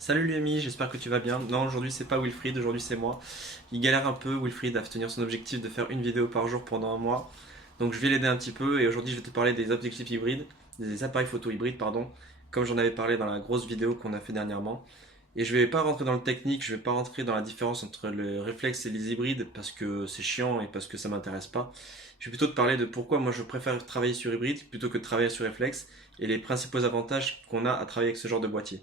Salut Lémi, j'espère que tu vas bien. Non, aujourd'hui c'est pas Wilfried, aujourd'hui c'est moi. Il galère un peu, Wilfried, à tenir son objectif de faire une vidéo par jour pendant un mois. Donc je vais l'aider un petit peu et aujourd'hui je vais te parler des objectifs hybrides, des appareils photo hybrides, pardon, comme j'en avais parlé dans la grosse vidéo qu'on a fait dernièrement. Et je vais pas rentrer dans le technique, je vais pas rentrer dans la différence entre le réflexe et les hybrides parce que c'est chiant et parce que ça m'intéresse pas. Je vais plutôt te parler de pourquoi moi je préfère travailler sur hybride plutôt que de travailler sur réflexe et les principaux avantages qu'on a à travailler avec ce genre de boîtier.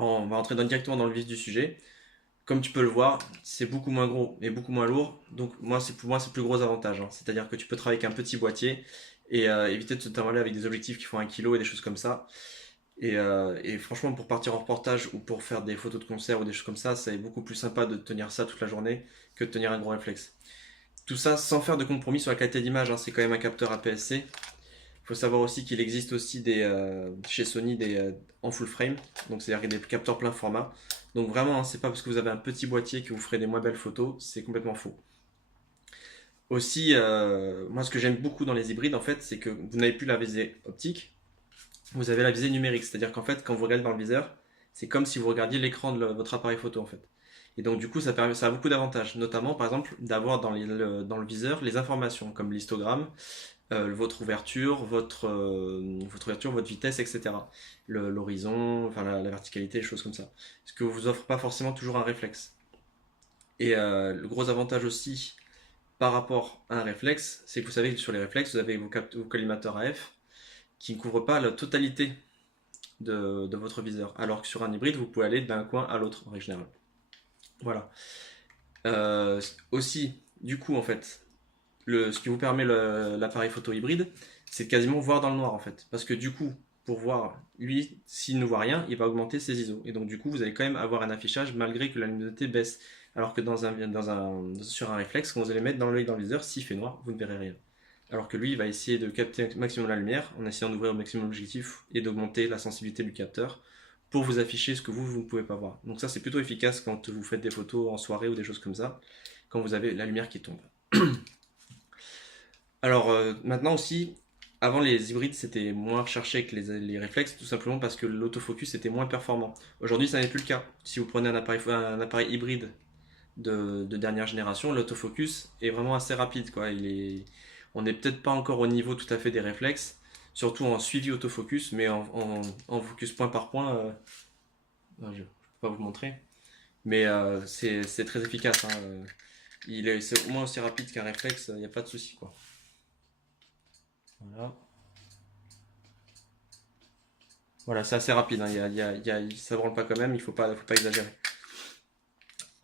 On va entrer directement dans le vif du sujet. Comme tu peux le voir, c'est beaucoup moins gros et beaucoup moins lourd. Donc pour moi, c'est le plus gros avantage, hein. C'est-à-dire que tu peux travailler avec un petit boîtier et éviter de se trimballer avec des objectifs qui font 1 kg et des choses comme ça. Et franchement, pour partir en reportage ou pour faire des photos de concert ou des choses comme ça, c'est beaucoup plus sympa de tenir ça toute la journée que de tenir un gros réflexe. Tout ça sans faire de compromis sur la qualité d'image, hein. C'est quand même un capteur APS-C. Il faut savoir aussi qu'il existe aussi chez Sony en full frame, donc c'est-à-dire des capteurs plein format. Donc vraiment, hein, c'est pas parce que vous avez un petit boîtier que vous ferez des moins belles photos, c'est complètement faux. Aussi, moi ce que j'aime beaucoup dans les hybrides en fait, c'est que vous n'avez plus la visée optique, vous avez la visée numérique, c'est-à-dire qu'en fait quand vous regardez dans le viseur, c'est comme si vous regardiez l'écran de votre appareil photo en fait. Et donc du coup ça a beaucoup d'avantages, notamment par exemple d'avoir dans le viseur les informations comme l'histogramme, votre ouverture, votre vitesse, etc. L'horizon, enfin la verticalité, des choses comme ça. Ce que vous offre pas forcément toujours un réflexe. Et le gros avantage aussi par rapport à un réflexe, c'est que vous savez que sur les réflexes, vous avez vos collimateurs AF qui ne couvrent pas la totalité de votre viseur. Alors que sur un hybride, vous pouvez aller d'un coin à l'autre en règle générale. Voilà. Aussi, du coup, en fait, ce qui vous permet l'appareil photo hybride, c'est de quasiment voir dans le noir en fait. Parce que du coup, pour voir, lui, s'il ne voit rien, il va augmenter ses ISO. Et donc du coup, vous allez quand même avoir un affichage malgré que la luminosité baisse. Alors que sur un réflexe, quand vous allez mettre dans l'œil dans le viseur, s'il fait noir, vous ne verrez rien. Alors que lui, il va essayer de capter au maximum la lumière en essayant d'ouvrir au maximum l'objectif et d'augmenter la sensibilité du capteur pour vous afficher ce que vous ne pouvez pas voir. Donc ça, c'est plutôt efficace quand vous faites des photos en soirée ou des choses comme ça, quand vous avez la lumière qui tombe. Alors maintenant aussi, avant les hybrides c'était moins recherché que les réflexes, tout simplement parce que l'autofocus était moins performant. Aujourd'hui ça n'est plus le cas. Si vous prenez un appareil hybride de dernière génération, l'autofocus est vraiment assez rapide, quoi. On n'est peut-être pas encore au niveau tout à fait des réflexes, surtout en suivi autofocus, mais en focus point par point, je ne peux pas vous montrer, mais c'est très efficace, hein. C'est au moins aussi rapide qu'un réflexe, il n'y a pas de souci, quoi. Voilà. Voilà, c'est assez rapide, hein. Ça ne branle pas quand même, faut pas exagérer.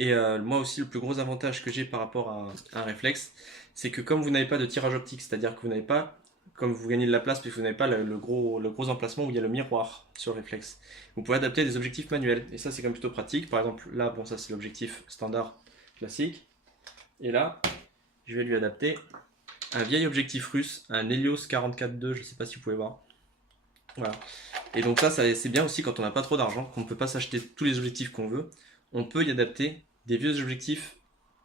Et moi aussi, le plus gros avantage que j'ai par rapport à un réflexe, c'est que comme vous n'avez pas de tirage optique, c'est-à-dire que vous n'avez pas, comme vous gagnez de la place, puisque vous n'avez pas le gros emplacement où il y a le miroir sur le réflexe, vous pouvez adapter des objectifs manuels. Et ça, c'est quand même plutôt pratique. Par exemple, là, bon, ça c'est l'objectif standard classique. Et là, je vais lui adapter un vieil objectif russe, un Helios 44-2, je ne sais pas si vous pouvez voir. Voilà. Et donc c'est bien aussi quand on n'a pas trop d'argent, qu'on ne peut pas s'acheter tous les objectifs qu'on veut. On peut y adapter des vieux objectifs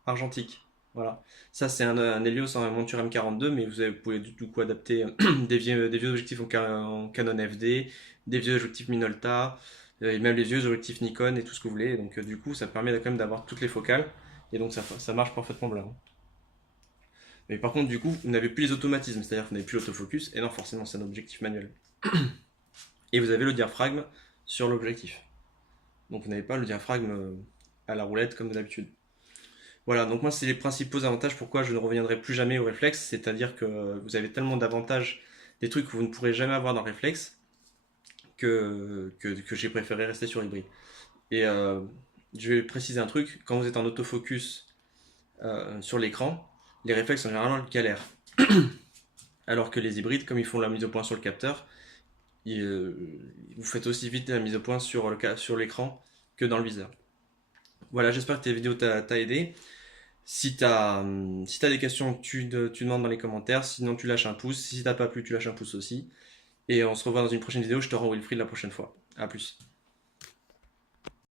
argentiques. Voilà. Ça, c'est un Helios en monture M42, mais vous pouvez du coup adapter des vieux objectifs en Canon FD, des vieux objectifs Minolta, et même les vieux objectifs Nikon et tout ce que vous voulez. Donc, du coup, ça permet quand même d'avoir toutes les focales. Et donc, ça marche parfaitement bien. Mais par contre, du coup, vous n'avez plus les automatismes, c'est-à-dire que vous n'avez plus l'autofocus, et non, forcément, c'est un objectif manuel. Et vous avez le diaphragme sur l'objectif. Donc vous n'avez pas le diaphragme à la roulette comme d'habitude. Voilà, donc moi c'est les principaux avantages pourquoi je ne reviendrai plus jamais au réflexe, c'est-à-dire que vous avez tellement d'avantages, des trucs que vous ne pourrez jamais avoir dans le réflexe, que j'ai préféré rester sur hybride. Et je vais préciser un truc, quand vous êtes en autofocus sur l'écran, les réflexes sont généralement galères. Alors que les hybrides, comme ils font la mise au point sur le capteur, vous faites aussi vite la mise au point sur l'écran que dans le viseur. Voilà, j'espère que tes vidéos t'a aidé. Si t'as des questions, tu demandes dans les commentaires. Sinon, tu lâches un pouce. Si t'as pas plu, tu lâches un pouce aussi. Et on se revoit dans une prochaine vidéo. Je te rends Wilfried la prochaine fois. A plus.